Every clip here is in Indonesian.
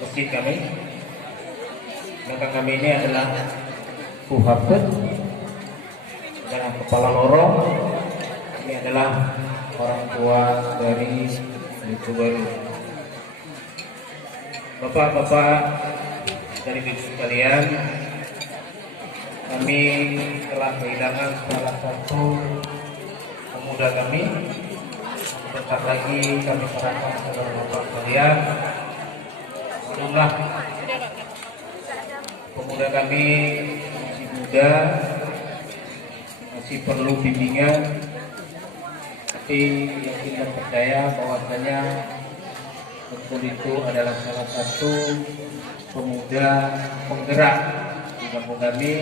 masjid kami. Belakang kami ini adalah Puhapet, adalah kepala lorong. Ini adalah orang tua dari Bitu Baru. Bapak-bapak dari Bitu sekalian, kami telah kehilangan salah satu pemuda kami. Sebentar lagi kami serahkan kepada bapak sekalian. Jumlah pemuda kami masih muda, masih perlu bimbingan, tapi yakin dan percaya bahwasanya betul itu adalah salah satu pemuda penggerak di kampung kami,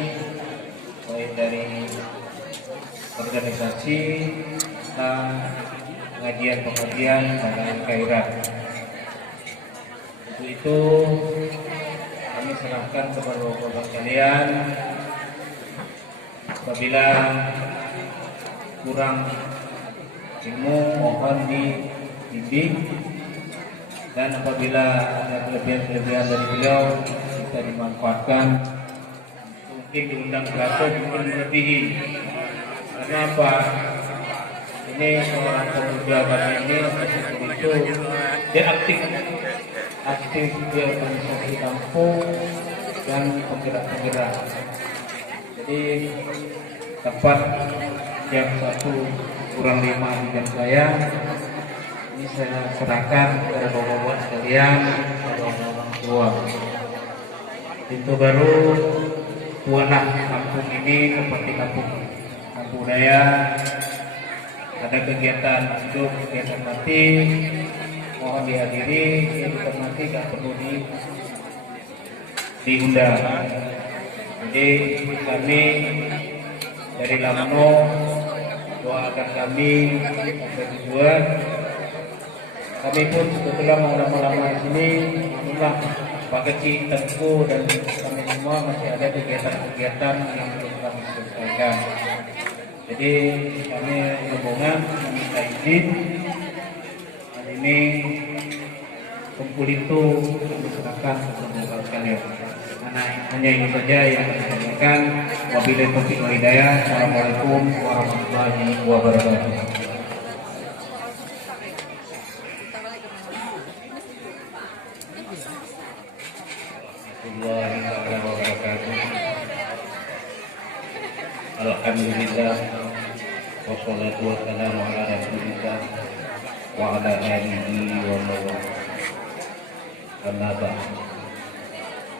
baik dari organisasi pengajian dan khairat. Untuk itu kami serahkan kepada bapak sekalian. Apabila kurang ilmu mohon dibimbing, dan apabila ada kelebihan dari beliau bisa dimanfaatkan. Mungkin diundang belajar mungkin melebihi. Karena apa? Ini seorang pemuda kami ini itu dia aktif di organisasi kampung dan penggerak-penggerak. Jadi tepat jam 1:05 di jam saya ini saya serahkan kepada bapak-bapak sekalian, kepada orang tua. Pintu baru tuanah kampung ini seperti kampung budaya. Ada kegiatan hidup, kegiatan mati, mohon dihadiri. Kegiatan mati tidak perlu diundang. Jadi kami dari Lamno doakan kami sampai tujuan. Kami pun sebetulnya lama-lama di sini, memang Pak Kecil, Tengku dan kami semua masih ada kegiatan-kegiatan yang belum kami selesaikan. Jadi kami rombongan meminta izin hari ini kumpul itu diserahkan kepada sekalian. Hanya ini saja yang saya sampaikan. Wabillahi taufiq wal hidayah. Assalamualaikum warahmatullahi wabarakatuh. Alhamdulillah, wassalatu wassalamu ala rasulillah wa ala alihi wa man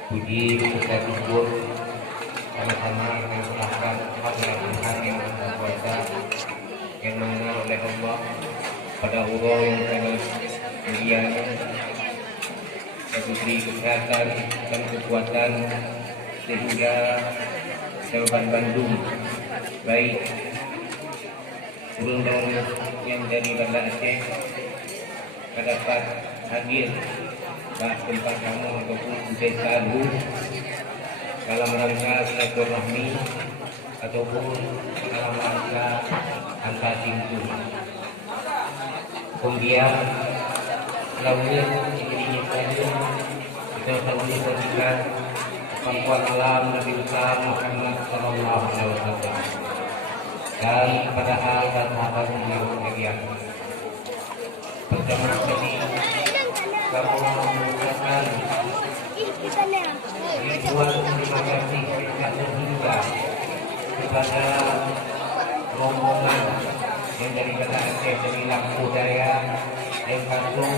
Puji kita syukur sama-sama kami serahkan kepada Tuhan yang Maha Kuasa, yang mana oleh Allah pada Allah yang sangat mulia diberi kesehatan dan kekuatan sehingga Jawaban Bandung baik turun yang dari Banda Aceh dapat hadir pada tempat kamu ataupun desa Lu dalam rangka silaturahmi ataupun dalam rangka antar pintu. Kemudian melalui dirinya saja kita selalu memberikan kemampuan alam Nabi besar Muhammad Sallallahu Alaihi Wasallam dan pada hal dan sahabat yang bahagia. Pertama kali kamu mengucapkan ribuan terima kasih yang terhingga kepada rombongan yang dari Banda Aceh, dari Lampu Daya, yang Kasung,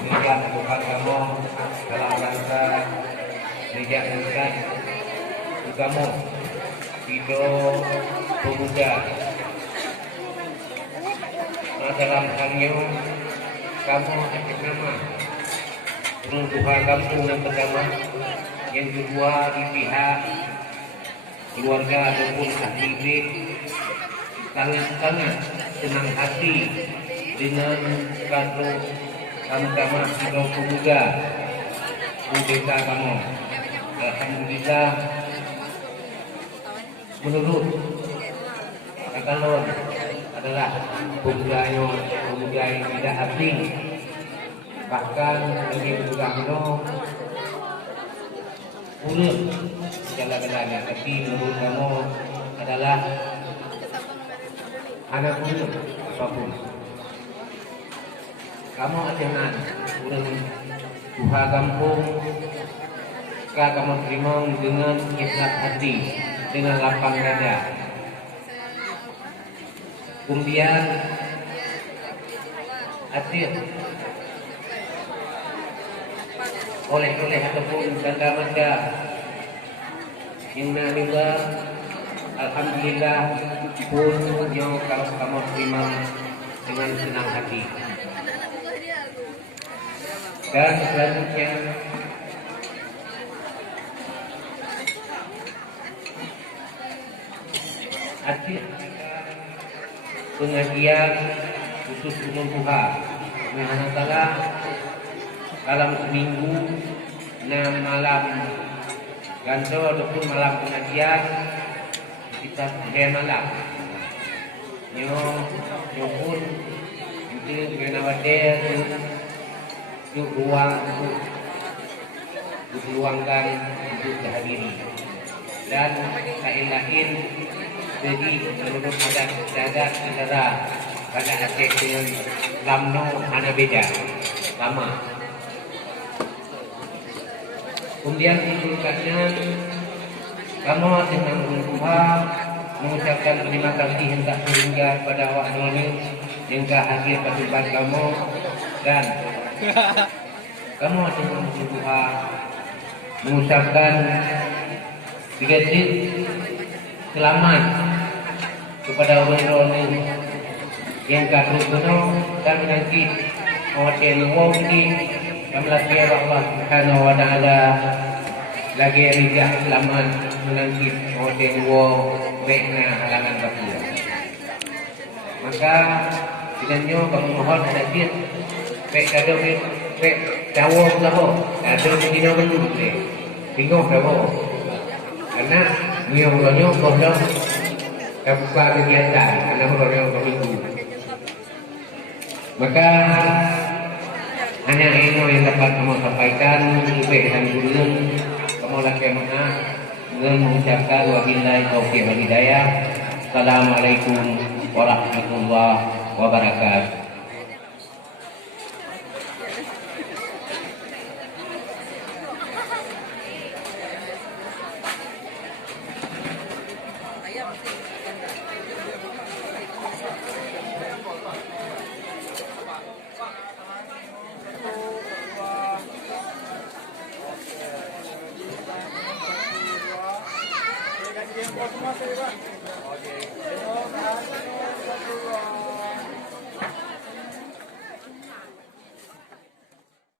Mijak Bukan Kamu dalam rangka Mijak Bukan Kamu Video Pemuda. Nah, dalam halnya kamu akan nama Tuhan kampung yang pertama, yang kedua di pihak keluarga ataupun aktivis sangat senang hati dengan kado sama-sama Video Pemuda desa kamu. Alhamdulillah, menurut Katalon adalah pemuda yang tidak asing bahkan ini juga urut segala-galanya, tapi menurut kamu adalah anak urut apapun. Kamu ajaran urut Tuhan kampung, kamu terima dengan ikhlas hati, dengan lapang dada. Kemudian hasil oleh-oleh ataupun tanda-tanda yang juga alhamdulillah pun yang kalau kamu terima dengan senang hati. Dan selanjutnya hasil pengajian khusus umum Tuhan Subhanahu dalam seminggu 6 malam ganto ataupun malam pengajian kita 3 malam nyo pun itu benawade itu ruang untuk diluangkan untuk dihadiri dan lain-lain. Jadi menurut adat saudara pada Aceh dengan Lamno mana beda sama. Kemudian berikutnya kamu dengan Tuhan mengucapkan terima kasih hendak sehingga pada waktu ini hingga akhir kehidupan kamu, dan kamu dengan Tuhan mengucapkan sedikit selamat kepada orang-orang yang kafir kuno dan nanti hotel wong di lagi Allah Subhanahu wa taala lagi rijah selamat menanti hotel wong baiknya halangan bakia. Maka dengannya kamu mohon ada dia baik kado baik dawo dawo kado begini dulu deh bingung dawo karena mio bodoh buka kegiatan karena orang minggu. Maka hanya ini yang dapat kamu sampaikan baik dan guru kamu lagi mana dengan mengucapkan wabillahi taufiq wal hidayah. Assalamualaikum warahmatullahi wabarakatuh. Terima kasih, Pak.